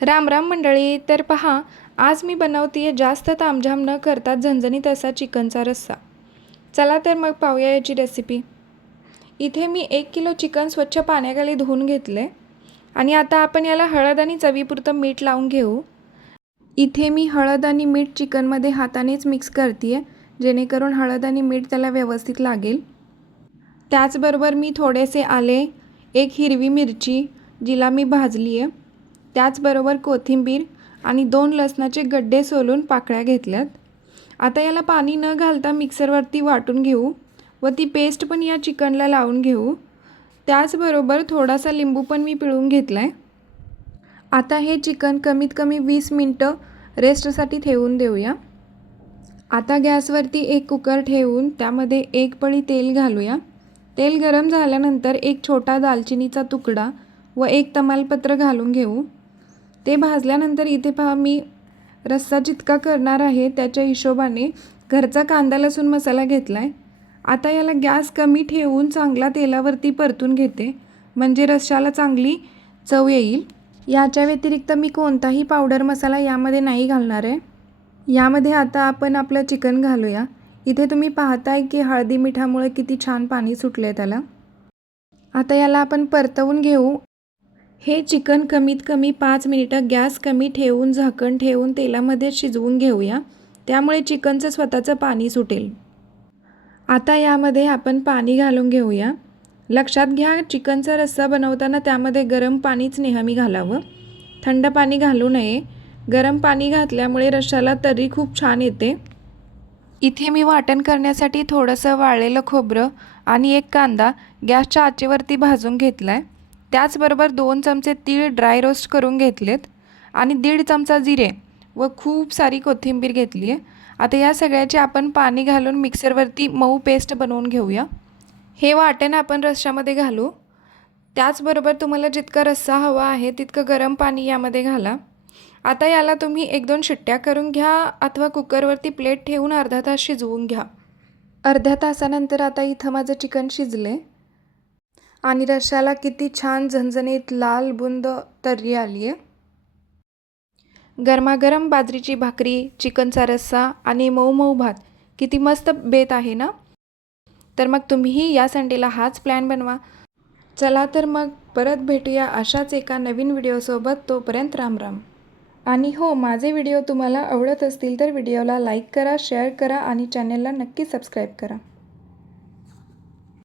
राम राम मंडळी. तर पहा, आज मी बनवते जास्त तामझाम न करता झणझणीत असा चिकनचा रस्सा. चला तर मग पाहूया याची रेसिपी. इथे मी 1 किलो चिकन स्वच्छ पाण्याखाली धुवून घेतले आणि आता आपण याला हळद आणि चवीपुरतं मीठ लावून घेऊ. इथे मी हळद आणि मीठ चिकनमध्ये हातानेच मिक्स करते जेणेकरून हळद आणि मीठ त्याला व्यवस्थित लागेल. त्याचबरोबर मी थोडेसे आले, 1 हिरवी मिरची जिला मी भाजली आहे, त्याचबरोबर कोथिंबीर आणि 2 लसणाचे गड्डे सोलून पाकळ्या घेतल्यात. आता याला पाणी न घालता मिक्सरवरती वाटून घेऊ व ती पेस्ट पण या चिकनला लावून घेऊ. त्याचबरोबर थोडासा लिंबू पण मी पिळून घेतला आहे. आता हे चिकन कमीत कमी 20 मिनटं रेस्टसाठी ठेवून देऊया. आता गॅसवरती 1 कुकर ठेवून त्यामध्ये 1 पळी तेल घालूया. तेल गरम झाल्यानंतर 1 छोटा दालचिनीचा तुकडा व 1 तमालपत्र घालून घेऊ. ते भाजल्यानंतर इथे पहा, मी रस्सा जितका करणार आहे त्याच्या हिशोबाने घरचा कांदा लसूण मसाला घेतला आहे. आता याला गॅस कमी ठेवून चांगला तेलावरती परतून घेते म्हणजे रस्स्याला चांगली चव येईल. याच्या व्यतिरिक्त मी कोणताही पावडर मसाला यामध्ये नाही घालणार आहे. यामध्ये आता आपण आपलं चिकन घालूया. इथे तुम्ही पाहताय की हळदी मिठामुळे किती छान पाणी सुटले त्याला. आता याला आपण परतवून घेऊ. हे चिकन कमीत कमी 5 मिनिटं गॅस कमी ठेवून झाकण ठेवून तेलामध्ये शिजवून घेऊया, त्यामुळे चिकनचं स्वतःचं पाणी सुटेल. आता यामध्ये आपण पाणी घालून घेऊया. लक्षात घ्या, चिकनचा रस्सा बनवताना त्यामध्ये गरम पाणीच नेहमी घालावं, थंड पाणी घालू नये. गरम पाणी घातल्यामुळे रस्स्याला तर्री खूप छान येते. इथे मी वाटण करण्यासाठी थोडंसं वाळलेलं खोबरं आणि 1 कांदा गॅसच्या आचेवरती भाजून घेतला आहे. त्याचबरोबर 2 चमचे तीळ ड्राय रोस्ट करून घेतलेत आणि 1.5 चमचा जिरे व खूप सारी कोथिंबीर घेतली आहे. आता या सगळ्याचे आपण पाणी घालून मिक्सरवरती मऊ पेस्ट बनवून घेऊया. हे वाटण आपण रस्स्यामध्ये घालू. त्याचबरोबर तुम्हाला जितका रस्सा हवा आहे तितकं गरम पाणी यामध्ये घाला. आता याला तुम्ही 1-2 शिट्ट्या करून घ्या अथवा कुकरवरती प्लेट ठेवून अर्धा तास शिजवून घ्या. अर्ध्या तासानंतर आता इथं माझं चिकन शिजले आणि रश्श्याला किती छान झणझणीत लाल बुंद तर्री आली आहे. गरमागरम बाजरीची भाकरी, चिकनचा रस्सा आणि मऊ मऊ भात किती मस्त बेत आहे ना. तर मग तुम्हीही या संडेला हाच प्लॅन बनवा. चला तर मग परत भेटूया अशाच एका नवीन व्हिडिओसोबत. तोपर्यंत राम राम. आणि हो, माझे व्हिडिओ तुम्हाला आवडत असतील तर व्हिडिओला लाईक करा, शेअर करा आणि चॅनलला नक्की सबस्क्राईब करा.